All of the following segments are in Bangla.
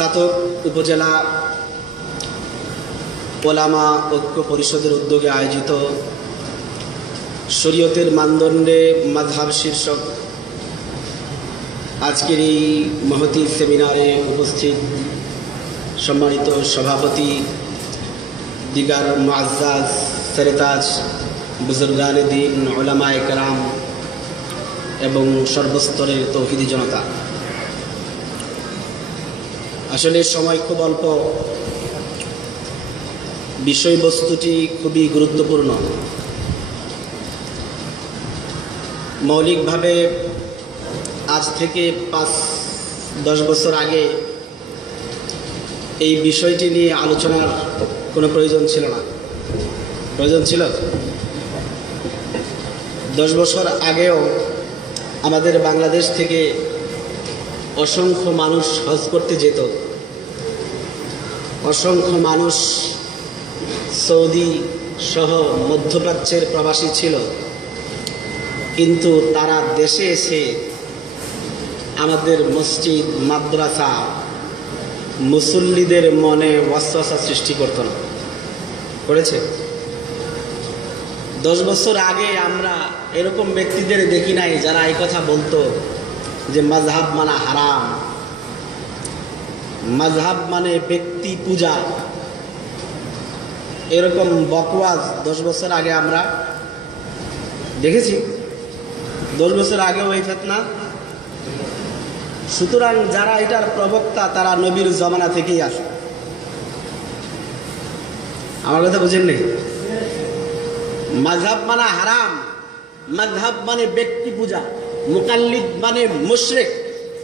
সাতক উপজেলা ওলামা ঐক্য পরিষদের উদ্যোগে আয়োজিত শরীয়তের মানদণ্ডে মাঝহাব শীর্ষক আজকের এই মহতি সেমিনারে উপস্থিত সম্মানিত সভাপতি, দিগার মুআজ্জাজ, সরেতাজ, বুজুর্গান দিন ওলামা একরাম এবং সর্বস্তরের তৌহিদি জনতা। আসলে সময় খুব অল্প। বিষয়বস্তুটি খুবই গুরুত্বপূর্ণ। মৌলিকভাবে আজ থেকে পাঁচ, দশ বছর আগে এই বিষয়টি নিয়ে আলোচনার কোনো প্রয়োজন ছিল না। প্রয়োজন ছিল? দশ বছর আগেও আমাদের বাংলাদেশ থেকে অসংখ্য মানুষ হজ করতে যেত। অসংখ্য মানুষ সৌদি সহ মধ্যপ্রাচ্যের প্রবাসী ছিল। কিন্তু তারা দেশে এসে আমাদের মসজিদ, মাদ্রাসা মুসল্লিদের মনে ওয়াসওয়াসা সৃষ্টি করত না। করেছে? দশ বছর আগে আমরা এরকম ব্যক্তিদের দেখি নাই যারা এই কথা বলতো। যে মাঝহাব মানা হারাম। মাঝহাব মানে ব্যক্তি পূজা। এরকম বকওয়াজ দশ বছর আগে আমরা দেখেছি। দশ বছর আগেও এই ফেতনা। সুতরাং যারা এটার প্রবক্তা, তারা নবীর জমানা থেকেই আসে। আমার কথা বুঝেন নেই? মাঝহাব মানে হারাম। মাঝহাব মানে ব্যক্তি পূজা। মুকাল্লিদ মানে মুশরেক।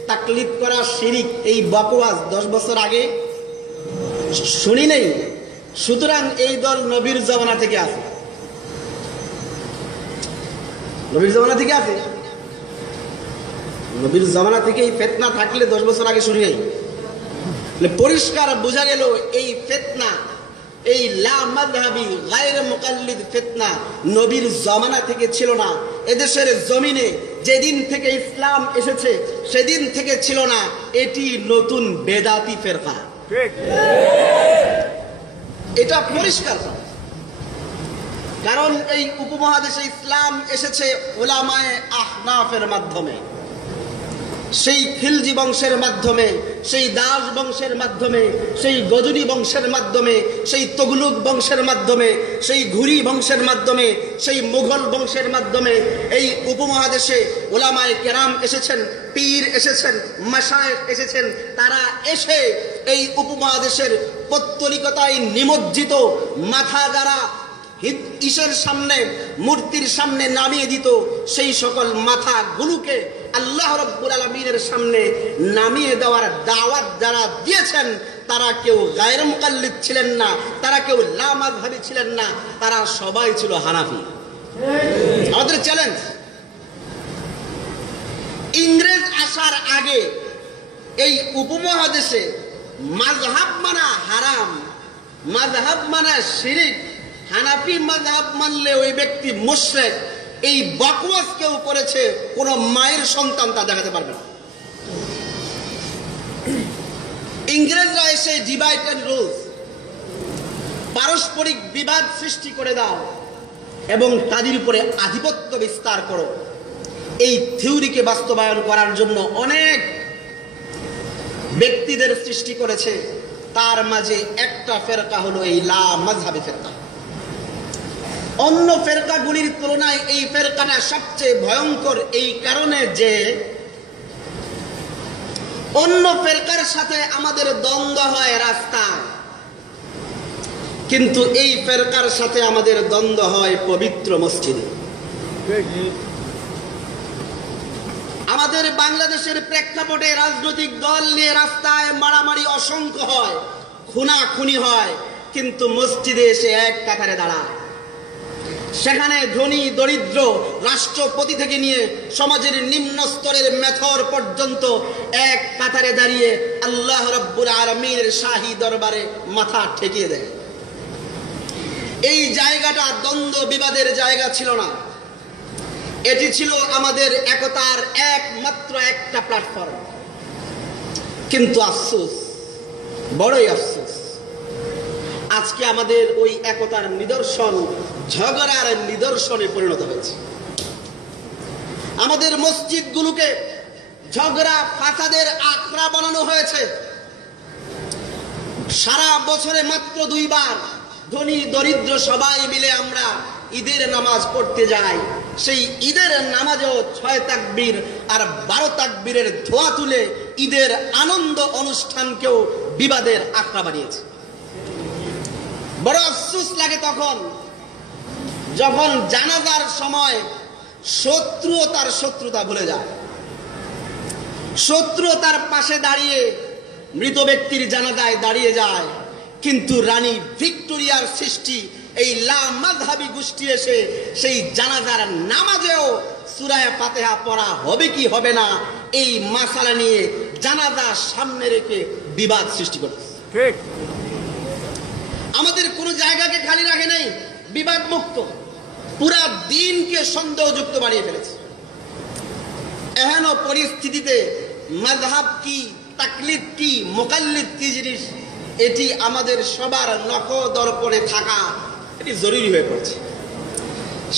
তাকলিদ করা শিরিক, এই বকওয়াজ দশ বছর আগে শুনি নেই? সুতরাং এই দল নবীর জমানা থেকে আসে। নবীর জমানা থেকে আসে? নবীর জমানা থেকে এই ফেতনা থাকলে দশ বছর আগে শুনি নেই। পরিষ্কার বোঝা গেল, এই ফেতনা, এই লামাধাবি গায়ের মোকাল্লিদ ফেতনা নবীর জমানা থেকে ছিল না। এদেশের জমিনে যেদিন থেকে ইসলাম এসেছে সেদিন থেকে ছিল না এটি নতুন বেদাতি ফেরকা। এটা পরিষ্কার। কারণ এই উপমহাদেশে ইসলাম এসেছে ওলামায় আহনাফের মাধ্যমে। সেই খিলজি বংশের মাধ্যমে, সেই দাস বংশের মাধ্যমে, সেই গজনী বংশের মাধ্যমে, সেই তগলুক বংশের মাধ্যমে, সেই ঘুরি বংশের মাধ্যমে, সেই মুঘল বংশের মাধ্যমে এই উপমহাদেশে ওলামায় কেরাম এসেছেন, পীর এসেছেন মাসায়েক এসেছেন, তারা এসে এই উপমহাদেশের পত্তলিকতায় নিমজ্জিত মাথা যারা ঈশের সামনে, মূর্তির সামনে নামিয়ে দিত সেই সকল মাথা গুলোকে আল্লাহ রব্বুল আলমিনের সামনে নামিয়ে দেওয়ার দাওয়াত যারা দিয়েছেন, তারা কেউ গায়ের মুকাল্লিদ ছিলেন না, তারা কেউ লামাজহাবি ছিলেন না, তারা সবাই ছিল হানাফি। আমাদের চ্যালেঞ্জ ইংরেজ আসার আগে এই উপমহাদেশে মাঝহাব মানা হারাম মাঝহাব মানা শিরিক, হানাফি মাঝহাব মানলে ওই ব্যক্তি মুশরেক। এই বকওয়াস কেউ করেছে, কোন মায়ের সন্তান তা দেখাতে পারবে না। ইংরেজরা এসে ডিভাইড অ্যান্ড রুলস পারস্পরিক বিবাদ সৃষ্টি করে দাও এবং তাদের উপরে আধিপত্য বিস্তার করো। এই থিওরিকে বাস্তবায়ন করার জন্য অনেক ব্যক্তিদের সৃষ্টি করেছে। তার মাঝে একটা ফেরকা হলো এই লা মাঝহাবি ফেরকা। অন্য ফেরকাগুলির তুলনায় এই ফেরকাটা সবচেয়ে ভয়ঙ্কর এই কারণে যে অন্য ফেরকার সাথে আমাদের দ্বন্দ্ব হয় রাস্তা। কিন্তু এই ফেরকার সাথে আমাদের দ্বন্দ্ব হয় পবিত্র মসজিদে। আমাদের বাংলাদেশের প্রেক্ষাপটে রাজনৈতিক দল নিয়ে রাস্তায় মারামারি অসংখ্য হয় খুনা খুনি হয়, কিন্তু মসজিদে এসে এক কাতারে দাঁড়ায়। সেখানে ধনী, দরিদ্র রাষ্ট্রপতি থেকে নিয়ে সমাজের নিম্ন স্তরের মেথর পর্যন্ত এক কাতারে দাঁড়িয়ে আল্লাহ রব্বুল আলমীর শাহী দরবারে মাথা ঠেকিয়ে দেয়। এই জায়গাটা দ্বন্দ্ব বিবাদের জায়গা ছিল না। এটি ছিল আমাদের একতার একমাত্র একটা প্ল্যাটফর্ম। কিন্তু আফসোস, বড়ই আফসোস আজকে আমাদের ওই একতার নিদর্শন, ঝগড়ার নিদর্শনে পরিণত হয়েছে। আমাদের মসজিদগুলোকে ঝগড়া, ফাসাদের আখড়া বানানো হয়েছে। সারা বছরে মাত্র দুইবার ধনী, দরিদ্র সবাই মিলে আমরা ঈদের নামাজ পড়তে যাই। সেই ঈদের নামাজও ছয় তাকবীর আর বারো তাকবীরের ধোয়া তুলে ঈদের আনন্দ অনুষ্ঠানকেও বিবাদের আখড়া বানিয়েছে। বড় আফসুস লাগে তখন, যখন জানাজার সময় শত্রুও তার শত্রুতা ভুলে যায়। শত্রু তার পাশে দাঁড়িয়ে মৃত ব্যক্তির জানাজায় দাঁড়িয়ে যায়, কিন্তু রানী ভিক্টোরিয়ার সৃষ্টি, এই লামাধাবি গোষ্ঠী এসে সেই জানাজার নামাজেও সুরায় পাতেহা পড়া হবে কি হবে না, এই মাসালা নিয়ে জানাজা সামনে রেখে বিবাদ সৃষ্টি করছে ঠিক। আমাদের কোনো জায়গাকে খালি রাখে নাই বিবাদ মুক্ত পুরা দিনকে সন্দেহযুক্ত বানিয়ে ফেলেছে। এহেন পরিস্থিতিতে মাযহাব কি, তাকলিদ কি, মোকাল্লিদ কি জিনিস, এটি আমাদের সবার নখ দর্পণে থাকা, এটি জরুরি হয়ে পড়ছে।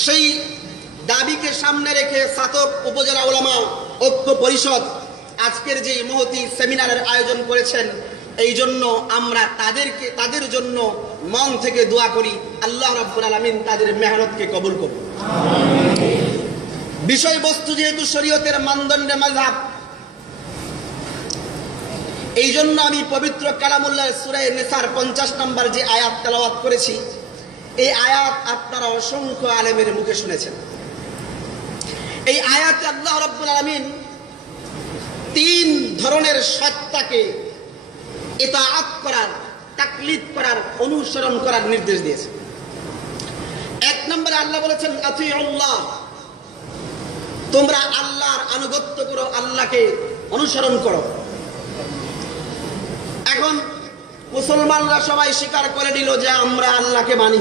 সেই দাবিকে সামনে রেখে সাতক উপজেলা ওলামা ঐক্য পরিষদ আজকের যে মহতি সেমিনারের আয়োজন করেছেন এই জন্য আমরা তাদেরকে, তাদের জন্য মন থেকে দোয়া করি, আল্লাহ রাব্বুল আলামিন তাদের মেহনতকে কবুল করুন। বিষয়বস্তু যেহেতু শরীয়তের মানদণ্ডে মাযহাব এই জন্য আমি পবিত্র কালামুল্লাহ সুরাই নেসার পঞ্চাশ নম্বর যে আয়াত তেলাওয়াত করেছি, এই আয়াত আপনারা অসংখ্য আলেমের মুখে শুনেছেন। এই আয়াতে আল্লাহ রব্বুল আলমিন তিন ধরনের সত্তাকে ইতাআত করার তাকলিদ করার, অনুসরণ করার নির্দেশ দিয়েছে। এক নম্বরে আল্লাহ বলেছেন তোমরা আল্লাহর আনুগত্য করো, আল্লাহকে অনুসরণ করো। এখন মুসলমানরা সবাই স্বীকার করে নিল যে আমরা আল্লাহকে মানি।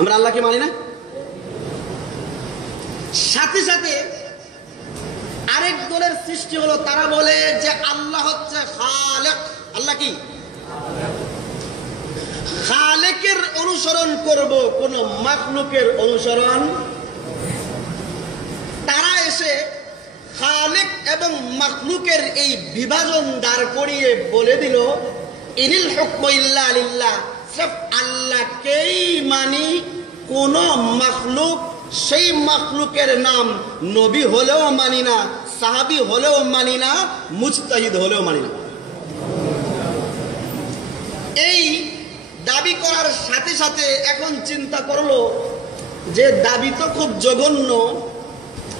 আমরা আল্লাহকে মানি না? সাথে সাথে আরেক দলের সৃষ্টি হলো, তারা বলে যে আল্লাহ হচ্ছে আল্লাহ কি? খালেকের অনুসরণ করব কোন মাখলুকের অনুসরণ। তারা এসে খালেক এবং মাখলুকের এই বিভাজন দাঁড় করিয়ে বলে দিল, ইনিল হুকম ইল্লা আলিল্লাহ সব আল্লাহকেই মানি, কোন মাখলুক সেই মাখলুকের নাম নবী হলেও মানি না, সাহাবি হলেও মানি না, মুজতাহিদ হলেও মানি না। এই দাবি করার সাথে সাথে এখন চিন্তা করল যে দাবি তো খুব জঘন্য,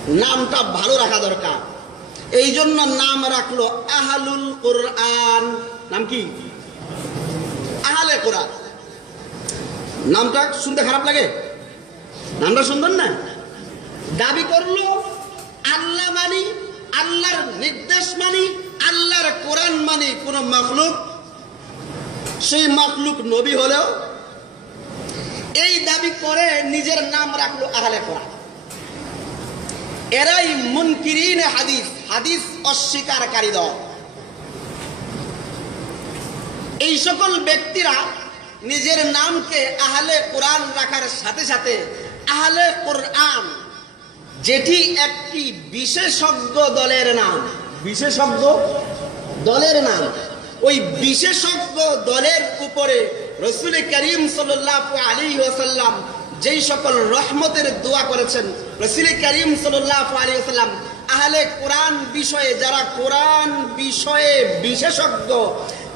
নামটা ভালো রাখা দরকার। এই জন্য নাম রাখল আহালুল কোরআন। নাম কি? আহালে কোরআন। নামটা শুনতে খারাপ লাগে? নামটা সুন্দর না? দাবি করল আল্লাহ মানি, আল্লাহর নির্দেশ মানি, আল্লাহর কোরআন মানি, কোন মখলুক সেই মখলুক নবী হলেও এই দাবি করে নিজের নাম রাখল আহলে কোরআন। এরাই মুনকিরিন হাদিস হাদিস অস্বীকারী দল। এই সকল ব্যক্তিরা নিজের নামকে আহলে কোরআন রাখার সাথে সাথে আহলে কোরআন যেটি একটি বিশেষজ্ঞ দলের নাম। বিশেষজ্ঞ? দলের নাম। ওই বিশেষজ্ঞ দলের উপরে রসুল করিম সাল্লাহ আলী ওসাল্লাম যেই সকল রহমতের দোয়া করেছেন, রসুল করিম সাল্লাহ আলী ওসাল্লাম আহলে কোরআন বিষয়ে, যারা কোরআন বিষয়ে বিশেষজ্ঞ,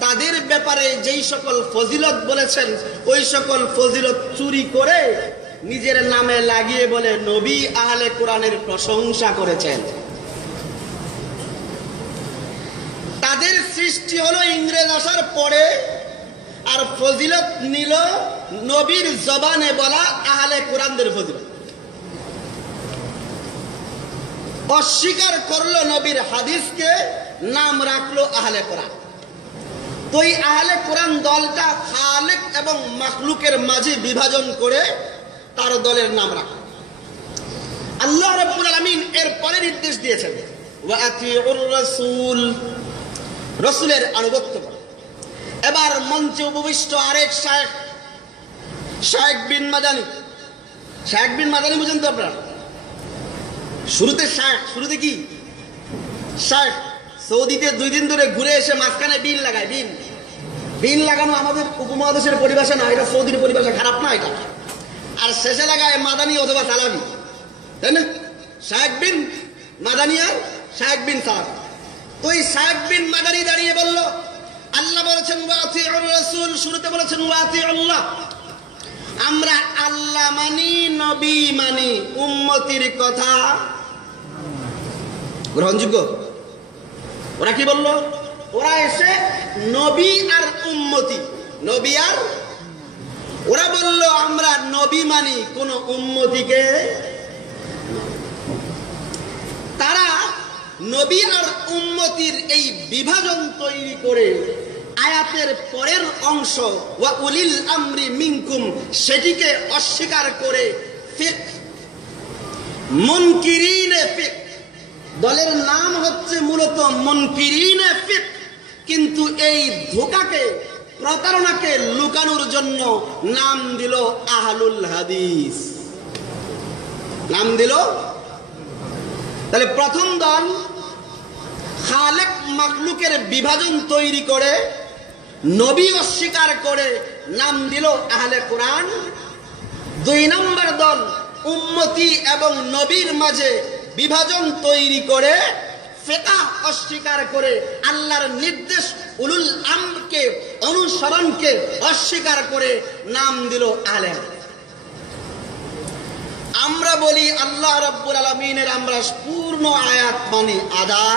তাদের ব্যাপারে যেই সকল ফজিলত বলেছেন, ওই সকল ফজিলত চুরি করে নিজের নামে লাগিয়ে বলে নবী আহলে কোরআনের প্রশংসা করেছেন তাদের সৃষ্টি হলো, ইংরেজ আসার পরে, আর ফজিলত নিল নবীর জবানে বলা আহলে কোরআনদের ফজিলত। অস্বীকার করল নবীর হাদিসকে, নাম রাখল আহলে কোরআন। তো এই আহলে কোরআন দলটা খালেক এবং মাখলুকের মাঝে বিভাজন করে তার দলের নাম রাখা আল্লাহ রাব্বুল আলামিন এর পরে নির্দেশ দিয়েছেন। ওয়া আতিউর রাসূল রাসূলের আনুগত্য করো। এবার মঞ্চে উপবিষ্ট আরেক শায়েখ শায়েখ বিন মাদানি। শায়েখ বিন মাদানি বুঝেন তো আপনারা? শুরুতে শায়েখ, শুরুতে কি? শায়েখ সৌদিতে দুই দিন ধরে ঘুরে এসে মাঝখানে বিল লাগায় বিল বিল লাগানো আমাদের উপমহাদেশের পরিভাষা না, এটা সৌদির পরিভাষা, খারাপ না এটা। আর শেষে লাগায় মাদানি অথবা সালামি। তাই না? শায়েক বিন মাদানি আর শায়েক বিন সালাম। এই শায়েক বিন মাদানি দাঁড়িয়ে বলল, আল্লাহ বলেছেন ওয়াতি রাসূল শুরুতে বলেছেন ওয়াতি আল্লাহ আমরা আল্লাহ মানি, নবী মানি, উম্মতির কথা। গ্রহণযোগ্য? ওরা কি বলল? ওরা এসে নবী আর উম্মতি। নবী আর? ওরা বলল, আমরা নবী মানি, কোন উম্মতিকে তারা নবী আর উম্মতির এই বিভাজন তৈরি করে আয়াতের পরের অংশ, ওয়া উলিল আমরি মিনকুম, সেটিকে অস্বীকার করে ফিক। মুনকিরিনে ফিক। দলের নাম হচ্ছে মূলত মুনকিরিনে ফিক। কিন্তু এই ধোকাকে, প্রতারণাকে লুকানোর জন্য নাম দিল আহলুল হাদিস। নাম দিল? তাহলে প্রথম দল খালেক মাকলুকের বিভাজন তৈরি করে, নবী অস্বীকার করে নাম দিল আহলে কোরআন। দুই নম্বর দল উম্মতি এবং নবীর মাঝে বিভাজন তৈরি করে ফেকা অস্বীকার করে, আল্লাহর নির্দেশ উলুল আমকে অনুসরণকে অস্বীকার করে নাম দিল আহলে আমরা বলি আল্লাহ রব্বুল আলমিনের আমরা পূর্ণ আয়াত মানি আধা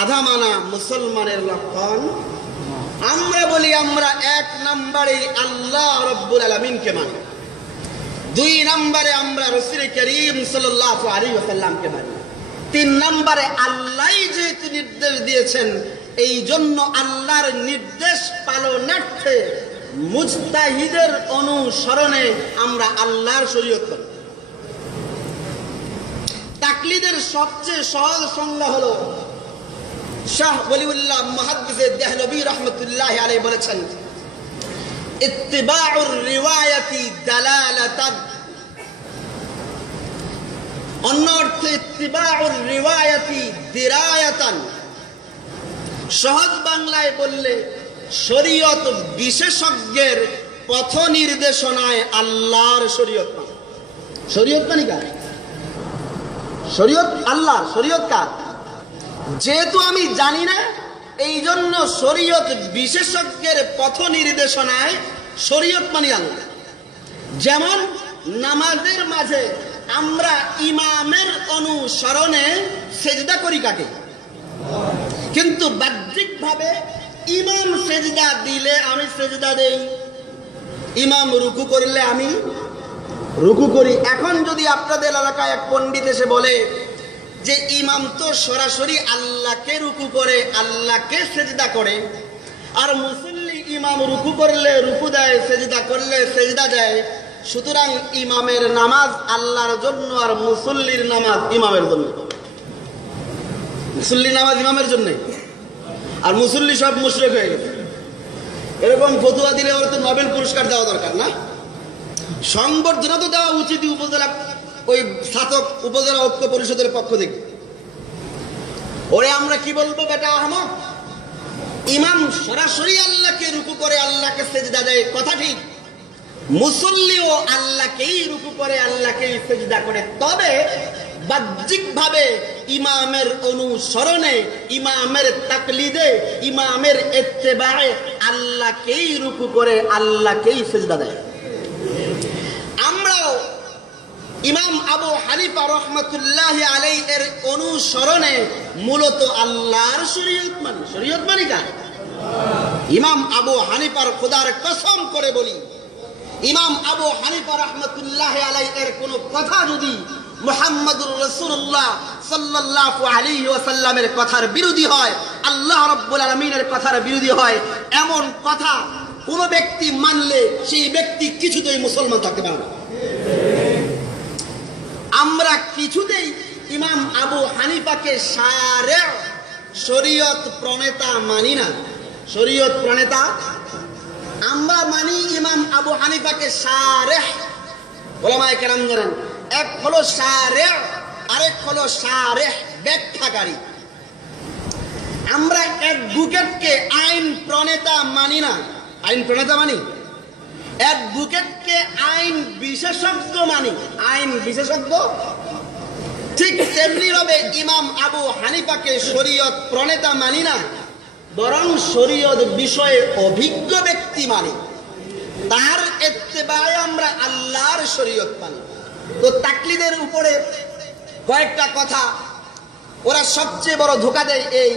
আধা মানা মুসলমানের লক্ষণ। আমরা বলি আমরা এক নম্বরে আল্লাহ রব্বুল আলমিনকে মানি। দুই নম্বরে আমরা রসুল করিম সাল্লাহ আলী ওসাল্লামকে মানি। তিন নম্বরে আল্লাহ যেহেতু নির্দেশ দিয়েছেন, এই জন্য আল্লাহর নির্দেশ পালনার্থে মুজতাহিদের অনুসরণে আমরা আল্লাহর শরীয়ত করি। তাকলিদের সবচেয়ে সহজ সংজ্ঞা হলো শাহ ওলিউল্লাহ মুহাদ্দিসে দেহলবী রহমতুল্লাহ আলাইহি বলেছেন অন্য অর্থে সহজ বাংলায় বললে, শরীয়ত বিশেষজ্ঞের পথ নির্দেশনায় আল্লাহর শরীয়ত শরীয়ত মানে কার? শরীয়ত আল্লাহ শরীয়ত কার? যেহেতু আমি জানি না এই জন্য শরীয়ত বিশেষজ্ঞের পথ নির্দেশনায় শরীয়ত মানি আল্লাহ যেমন, নামাজের মাঝে আমরা ইমামের অনুসরণে সেজদা করি কাকে? কিন্তু বাহ্যিক ভাবে ইমাম সেজদা দিলে আমি সেজদা দেই। ইমাম রুকু করলে আমি রুকু করি। এখন যদি আপনাদের এলাকায় এক পণ্ডিত এসে বলে যে ইমাম তো সরাসরি আল্লাহকে রুকু করে, আল্লাহকে সেজদা করে। আর মুসল্লি ইমাম রুকু করলে রুকু দেয়, সেজদা করলে সেজদা দেয়। সুতরাং ইমামের নামাজ আল্লাহর জন্য আর মুসল্লির নামাজ ইমামের জন্য। মুসল্লি নামাজ ইমামের জন্য। আর মুসল্লি সব মুশরেক হয়ে গেছে। এরকম ফতুয়া দিলে ওর তো নোবেল পুরস্কার দেওয়া দরকার না? সংবর্ধনা তো দেওয়া উচিত উপজেলা ওই স্নাতক উপজেলা ঐক্য পরিষদের পক্ষ থেকে। ওরে আমরা কি বলব বেটা আহমদ? ইমাম সরাসরি আল্লাহকে রুকু করে আল্লাহকে সেজদা দেয়, কথা ঠিক। মুসল্লিও আল্লাহকেই রুকু করে, আল্লাহকেই সেজদা করে। তবে বাহ্যিক ভাবে ইমামের অনুসরণে, ইমামের তাকলিদে, ইমামের এত্তেবায় আল্লাহকেই রুকু করে, আল্লাহকেই সেজদা দেয়। ইমাম আবু হানিফা রহমতুল্লাহ আলাই এর অনুসরণে মূলত আল্লাহর শরীয়ত মানি শরীয়ত মানি কার? ইমাম আবু হানিফার খোদার কসম করে বলি, ইমাম আবু হানিফা রহমতুল্লাহ আলাই এর কোন কথা যদি মুহাম্মদুর রসুল্লাহ সাল্লাহ আলী ওয়াসাল্লামের কথার বিরোধী হয়, আল্লাহ রব্বুল আলমিনের কথার বিরোধী হয়, এমন কথা কোন ব্যক্তি মানলে সেই ব্যক্তি কিছুতেই মুসলমান থাকতে পারে না। আমরা কিছুতেই ইমাম আবু হানিফাকে সারে শরীয়ত প্রণেতা মানি না। শরীয়ত প্রণেতা? আমরা মানি ইমাম আবু হানিফাকে সারেহ ওলামায় কেরাম জানেন এক হলো আরেক হলো ব্যাখ্যাকারী। আমরা অ্যাডভোকেটকে আইন প্রণেতা মানি না। আইন প্রণেতা মানি? অ্যাডভোকেটকে আইন বিশেষজ্ঞ মানি। আইন বিশেষজ্ঞ? ঠিক তেমনি ভাবে ইমাম আবু হানিফাকে শরীয়ত প্রণেতা মানি না, বরং শরীয়ত বিষয়ে অভিজ্ঞ ব্যক্তি মানি। তার এত্তেবায় আমরা আল্লাহর শরীয়ত মানি। তো তাকলিদের উপরে কয়েকটা কথা, ওরা সবচেয়ে বড় ধোকা দেয় এই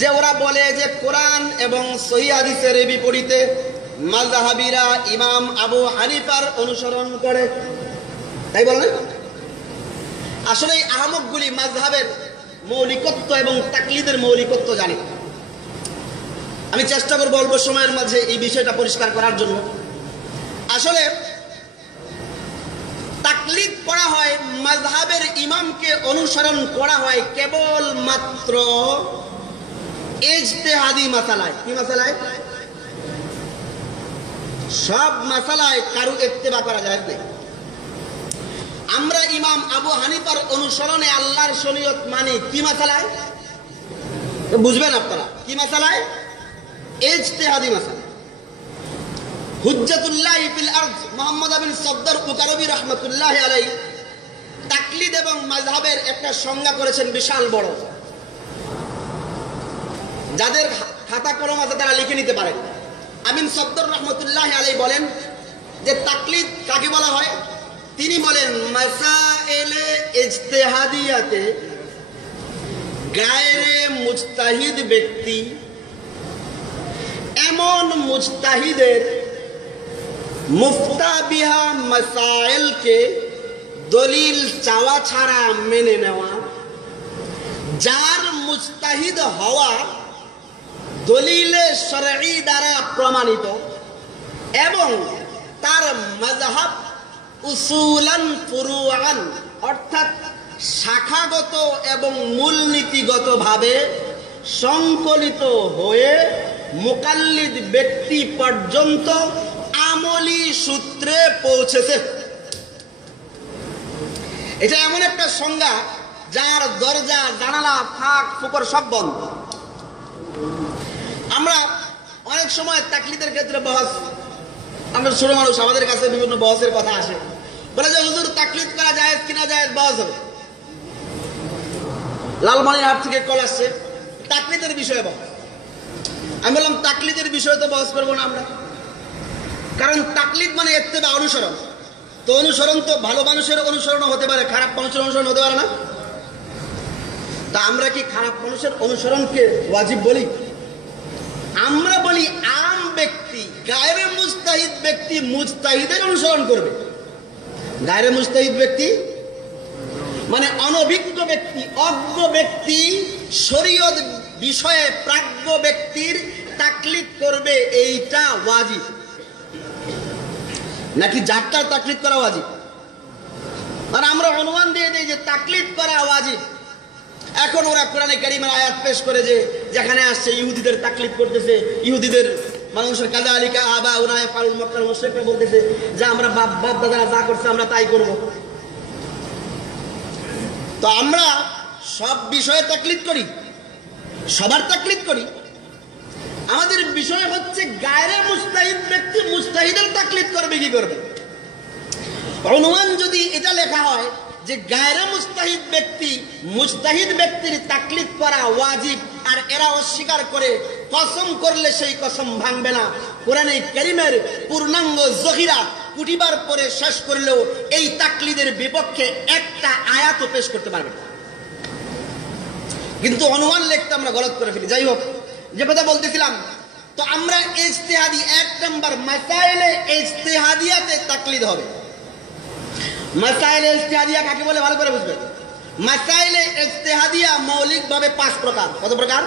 যে ওরা বলে যে কোরআন এবং সহি হাদিসের বিপরীতে মাজহাবিরা ইমাম আবু হানিফার অনুসরণ করে। তাই বলেন আসলে এই আহমকগুলি মাজহাবের মৌলিকত্ব এবং তাকলিদের মৌলিকত্ব জানে। আমি চেষ্টা করব অল্প সময়ের মাঝে এই বিষয়টা পরিষ্কার করার জন্য। আসলে তাকলিদ করা হয় মাজহাবের ইমামকে অনুসরণ করা হয় কেবল মাত্র এজতেহাদি মাসালায়। কি মাসালায়? সব মাসালায় কারু ইত্তেবা করা যায় আমরা ইমাম আবু হানিফার অনুসরণে আল্লাহর শরীয়ত মানি কি মাসালায়? বুঝবেন আপনারা? কি মাসালায়? এজতেহাদি মাসালা হুজ্জাতুল্লাহ ফিল আরদ, মোহাম্মদ আবিন সদ্দর উকারবি রহমতুল্লাহ আলাই তাকলিদ এবং মাযহাবের একটা সংজ্ঞা করেছেন বিশাল বড়। যাদের খাতা কলম আছে তারা লিখে নিতে পারেন। আমিন সদ্দর রহমতুল্লাহ আলাই বলেন যে তাকলিদ কাকে বলা হয়? তিনি বলেন ইজতেহাদিয়াতে গায়রে মুজতাহিদ ব্যক্তি, এমন মুজতাহিদের মুফতা বিহা মাসাইলকে দলিল চাওয়া ছাড়া মেনে নেওয়া, যার মুস্তাহিদ হওয়া দলিলে শরঈ দ্বারা প্রমাণিত এবং তার মজহাব উসুলান ফুরুয়ান অর্থাৎ শাখাগত এবং মূলনীতিগত ভাবে সংকলিত হয়ে মোকাল্লিদ ব্যক্তি পর্যন্ত আমলি সূত্রে পৌঁছেছে। এটা এমন একটা সংজ্ঞা যার দরজা, জানালা ফাঁক ফুকর সব বন্ধ। আমরা অনেক সময় তাকলিদের ক্ষেত্রে বহস আমরা ছোট মানুষ, আমাদের কাছে বিভিন্ন বহসের কথা আসে। বলে যে, হুজুর, তাকলিদ করা যায় কিনা যায় বহস হবে লালমনিরহাট থেকে কল আসছে। তাকলিদের বিষয়ে বহস আমি বললাম, তাকলিদের বিষয়ে তো বহস করব না আমরা। কারণ তাকলিদ মানে এত্তেবা অনুসরণ। তো অনুসরণ তো ভালো মানুষের অনুসরণ হতে পারে, খারাপ মানুষের অনুসরণ হতে পারে না। তা আমরা কি খারাপ মানুষের অনুসরণকে ওয়াজিব বলি? আমরা বলি, আম ব্যক্তি গায়ের মুস্তাহিদ ব্যক্তি মুস্তাহিদের অনুসরণ করবে। গায়ের মুস্তাহিদ ব্যক্তি? মানে অনভিজ্ঞ ব্যক্তি, অজ্ঞ ব্যক্তি, শরীয়ত বিষয়ে প্রাজ্ঞ ব্যক্তির তাকলিদ করবে, এইটা ওয়াজিব। নাকি যাত্রার তাকলিদ করা ওয়াজিব? আর আমরা অনুমান দিয়ে দিই যে তাকলিদ করা ওয়াজিব। এখন ওরা কোরআনে কারিমের আয়াত পেশ করে যে, যেখানে আসছে, ইহুদিদের তাকলিদ করতেছে, ইহুদিদের মানুষের কাদা আলিকা আবা উনায় ফারুল মক্কার মুশরিকরা বলতেছে, যে আমরা বাপ বাপ দাদারা যা করছে আমরা তাই করব। তো আমরা সব বিষয়ে তাকলিদ করি, সবার তাকলিদ করি। আমাদের বিষয় হচ্ছে গায়ের মুস্তাহিদ ব্যক্তি মুস্তাহিদের তাকলিদ করবে, কি করবে? অনুমান যদি এটা লেখা হয় যে গায়রে মুস্তাহিদ ব্যক্তি মুস্তাহিদ ব্যক্তির তাকলিদ করা ওয়াজিব আর এরা অস্বীকার করে, কসম করলে সেই কসম ভাঙবে না। কোরআনে করিমের পূর্ণাঙ্গ জহিরা কুটিবার পরে শেষ করলেও এই তাকলিদের বিপক্ষে একটা আয়াত পেশ করতে পারবে কিন্তু অনুমান লিখতে আমরা গলত করে ফেলি। যাই হোক, যে কথা বলতেছিলাম, তো আমরা ইজতেহাদি এক নম্বর মাসাইলে ইজতেহাদিয়াতে তাকলিদ হবে। মাসাইলে ইজতেহাদিয়া কাকে বলে? ভালো করে বুঝবেন মাসাইলে ইজতেহাদিয়া মৌলিকভাবে পাঁচ প্রকার। কত প্রকার?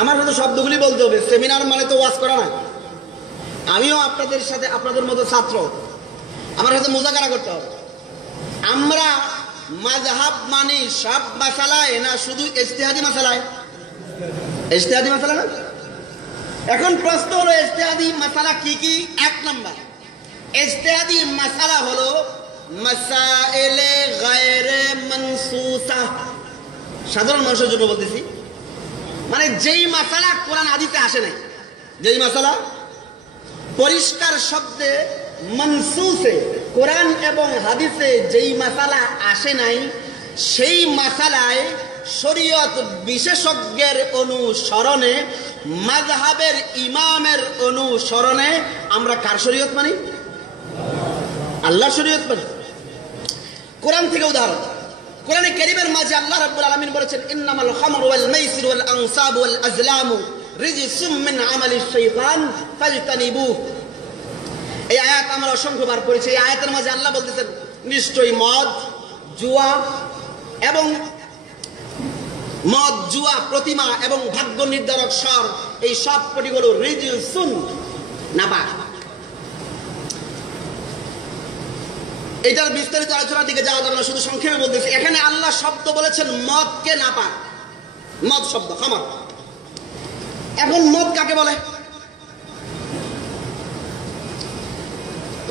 আমার সাথে শব্দগুলি বলতে হবে, সেমিনার মানে তো ওয়াজ করা না আমিও আপনাদের সাথে, আপনাদের মতো ছাত্র। আমার সাথে মোজাকারা করতে হবে। আমরা মাযহাব মানি সব মাসালায় না শুধু ইজতেহাদি মাসালায়? ইজতেহাদি মাসালা না? এখন প্রশ্ন হলো, ইজতেহাদি মাসালা কি কি? এক নাম্বার, ইজতেহাদি মাসালা হলো মাসাইলে গায়রে মনসুসা। সাধারণ মানুষের জন্য বলতেছি। মানে যেই মাসালা কোরআন আদিতে আসে নাই, যেই মাসালা পরিষ্কার শব্দে মনসুসে, কোরআন এবং হাদিসে যেই মাসালা আসে নাই, সেই মাসালায় শরীয়ত বিশেষজ্ঞের অনুসরণে, মাযহাবের ইমামের অনুসরণে আমরা কার শরীয়ত মানি? আল্লাহ শরীয়ত মানি। কোরআন থেকে উদাহরণ। কোরআনে কারীমের মাঝে আল্লাহ রাব্বুল আলামিন বলেছেন, ইন্নামাল খামরু ওয়াল মাইসির ওয়াল আনসাবু ওয়াল আজলামু রিজসুম মিন আমালিশ শাইতান ফাজতানিবুহ এই আয়াত আমরা অসংখ্যবার পড়েছি। এই আয়াতের মাঝে আল্লাহ বলতেছেন, নিশ্চয়ই মদ, জুয়া এবং মদ, জুয়া, প্রতিমা এবং ভাগ্য নির্ধারক স্বর, এই সব কটিগুলো রিজসুন নাপাক এটার বিস্তারিত আলোচনার দিকে যাওয়া না শুধু সংক্ষেপে বলতেছি, এখানে আল্লাহ শব্দ বলেছেন, মদকে নাপাক মদ শব্দ খামার এখন মদ কাকে বলে?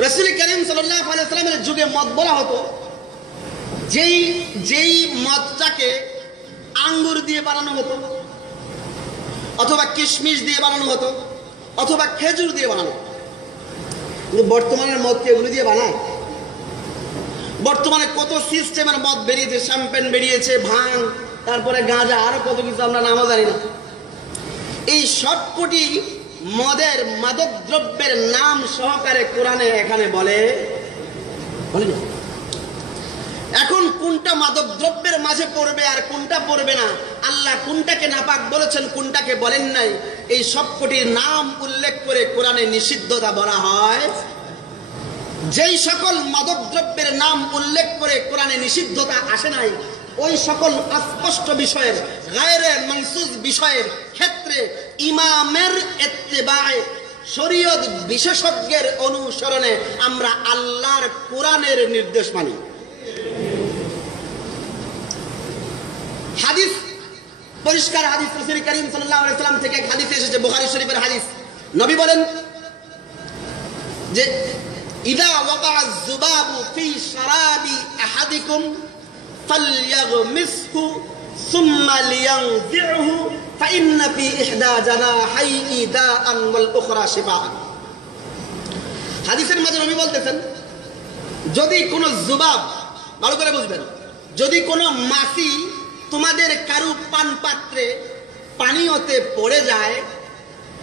রসুল করিম সাল্লামের যুগে মদ বলা হতো, যেই যেই মদটাকে আঙ্গুর দিয়ে বানানো হতো, অথবা কিশমিশ দিয়ে বানানো হতো, অথবা খেজুর দিয়ে বানানো। কিন্তু বর্তমানের মদকে এগুলো দিয়ে বানায়? বর্তমানে কত সিস্টেমের মদ বেরিয়েছে শ্যাম্পেন বেরিয়েছে ভাং তারপরে গাঁজা, আরও কত কিছু আমরা নামও জানি না। এই সবকটি মদের মাদক দ্রব্যের নাম সহকারে কোরআনে এখানে বলে এখন কোনটা মাদক দ্রব্যের মাঝে পড়বে আর কোনটা পড়বে না, আল্লাহ কোনটাকে নাপাক বলেছেন, কোনটাকে বলেন নাই, এই সবকটির নাম উল্লেখ করে কোরআনে নিষিদ্ধতা বলা হয়। যেই সকল মাদক দ্রব্যের নাম উল্লেখ করে কোরআনে নিষিদ্ধতা আসে নাই, ওই সকল অস্পষ্ট বিষয়ের, গায়রে মনসুস বিষয়ের ক্ষেত্রে ইমামের এত্তেবায়, শরীয়ত বিশেষজ্ঞের অনুসরণে আমরা আল্লাহর কোরআনের নির্দেশ মানি। হাদিস, পরিষ্কার হাদিস, রসুল করিম সাল্লাম থেকে হাদিস এসেছে, বুখারী শরীফের হাদিস। নবী বলেন যে ইদা ওয়াকা যুবাবু ফি শারাবি আহাদিকুম ফালইয়াগমিসহু সুম্মা লিয়ানজিহু فإن في إحدى جناحيه داء والأخرى شفاء হাদিসের মাঝে নবী বলতেছেন যদি কোনো জুবাব ভালো করে বুঝবেন যদি কোনো মাসি তোমাদের কারু পান পাত্রে পানীয়তে পড়ে যায়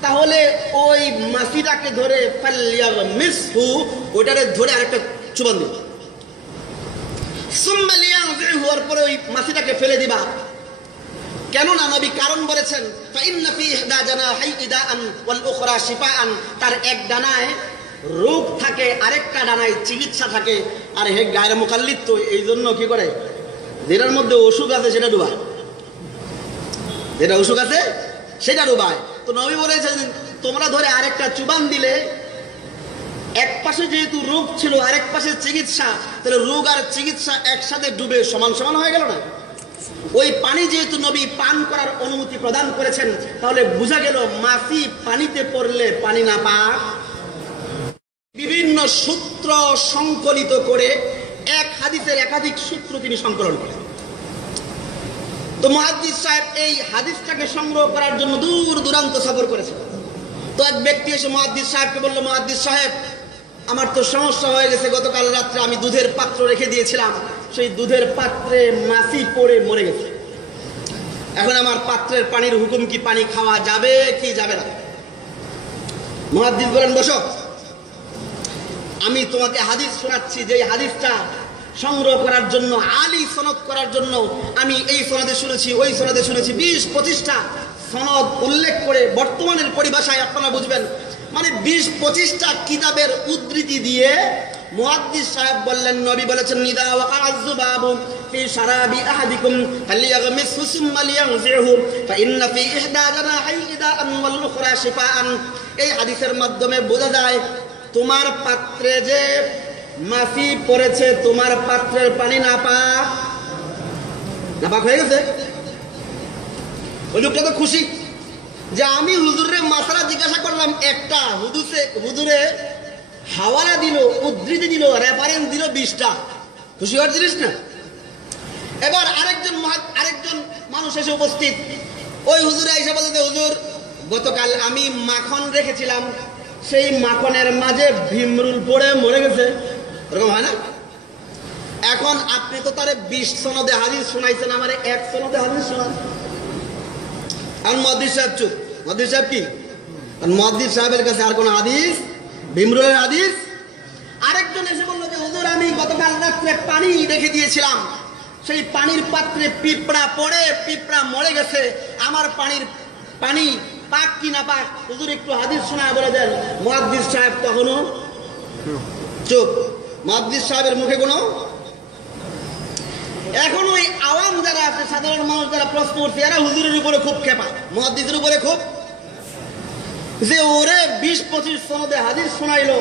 তাহলে ওই মাসিটাকে ধরে মিসহু ওটারে ধরে আরেকটা চুবান দিবা। হওয়ার পরে ওই মাসিটাকে ফেলে দিবা। কেন না নবী কারণ বলেছেন তার এক ডানায় রোগ থাকে, আরেকটা ডানায় চিকিৎসা থাকে, আর হে গায়ের মুকাল্লিদ তো এই জন্য কি করে? যেটার মধ্যে অসুখ আছে সেটা ডুবায়। যেটা অসুখ আছে, সেটা ডুবায়। তো নবী বলেছেন, তোমরা ধরে আরেকটা চুবান দিলে, এক পাশে যেহেতু রোগ ছিল, আরেক পাশে চিকিৎসা, তাহলে রোগ আর চিকিৎসা একসাথে ডুবে সমান সমান হয়ে গেল না? ওই পানি যেহেতু নবী পান করার অনুমতি প্রদান করেছেন, তাহলে বোঝা গেল মাসি পানিতে পড়লে পানি না পাক। বিভিন্ন সূত্র সংকলিত করে এক হাদিসের একাধিক সূত্র তিনি সংকলন করেন। তো মহাদ্দিস সাহেব এই হাদিসটাকে সংগ্রহ করার জন্য দূর দূরান্ত সফর করেছে। তো এক ব্যক্তি এসে মহাদ্দিস সাহেবকে বলল, মহাদ্দিস সাহেব, আমার তো সমস্যা হয়ে গেছে। গতকাল রাত্রে আমি দুধের পাত্র রেখে দিয়েছিলাম। সেই দুধের পাত্রে মাছি পড়ে মরে গেছে। এখন আমার পাত্রের পানির হুকুম কি পানি খাওয়া যাবে কি যাবে না? মহাদ্দিস বলেন, বসো। আমি তোমাকে হাদিস শোনাচ্ছি। যে হাদিসটা সংগ্রহ করার জন্য, আলী সনদ করার জন্য আমি এই সনদে শুনেছি, ওই সনদে শুনেছি। বিশ পঁচিশটা সনদ উল্লেখ করে বর্তমানের পরিভাষায় আপনারা বুঝবেন। মানে বিশ পঁচিশটা কিতাবের উদ্ধৃতি দিয়ে মুহাদ্দিস সাহেব বললেন, নবী বলেছেন নিদা ওয়া আযযু বাবু শারাবি আহাদিকুম ফালিয়াগমিসহু সুম্মা লিয়ানজিহু ফাইন্না ফি ইহদা জানাহাই ইদাআন ওয়াল উখরা শিফাআন। এই হাদিসের মাধ্যমে বোঝা যায়, তোমার পাত্রে যে মাছি পড়েছে তোমার পাত্রের পানি না পাক না পাক হয়ে গেছে? ওই লোকটা তো খুশি। যে আমি হুজুরের মাসালা জিজ্ঞাসা করলাম, একটা হুদুসে হুজুরে হাওয়ালা দিল, উদ্ধৃতি দিল রেফারেন্স দিল বিশটা। খুশি হওয়ার জিনিস না? এবার আরেকজন আরেকজন মানুষ এসে উপস্থিত। ওই হুজুরে এসে বলতে হুজুর, গতকাল আমি মাখন রেখেছিলাম। সেই মাখনের মাঝে ভীমরুল পড়ে মরে গেছে। এরকম হয় না? এখন আপনি তো তারে বিশ সনদে হাজির শোনাইছেন, আমার এক সনদে হাজির শোনান। আর মহাদিস সাহেব চুপ। মহাদিস সাহেব কি? আর মহাদিস সাহেবের কাছে আর কোন হাদিস? ভীমরুলের হাদিস? আরেকজন এসে বলল যে, হুজুর, আমি গতকাল রাত্রে পানি রেখে দিয়েছিলাম। সেই পানির পাত্রে পিঁপড়া পড়ে, পিঁপড়া মরে গেছে। আমার পানির পানি পাক কি না পাক, হুজুর, একটু হাদিস শোনা বলে দেন। মহাদ্দিস সাহেব তখনও চুপ। মহাদ্দিস সাহেবের মুখে কোনো? এখন ওই আওয়াম যারা আছে, সাধারণ মানুষ যারা প্রশ্ন করছে এরা হুজুরের উপরে খুব খেপা, মহাদ্দিসের উপরে খুব। যে ওরে বিশ পঁচিশ সনদে হাদিস শোনাইলো,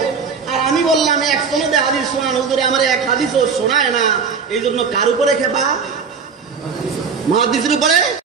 আর আমি বললাম, এক সনদে হাদিস শোনান, হুজুরে, আমার এক হাদিস ও শোনায় না। এই জন্য কার উপরে খেপা? মহাদিসের উপরে?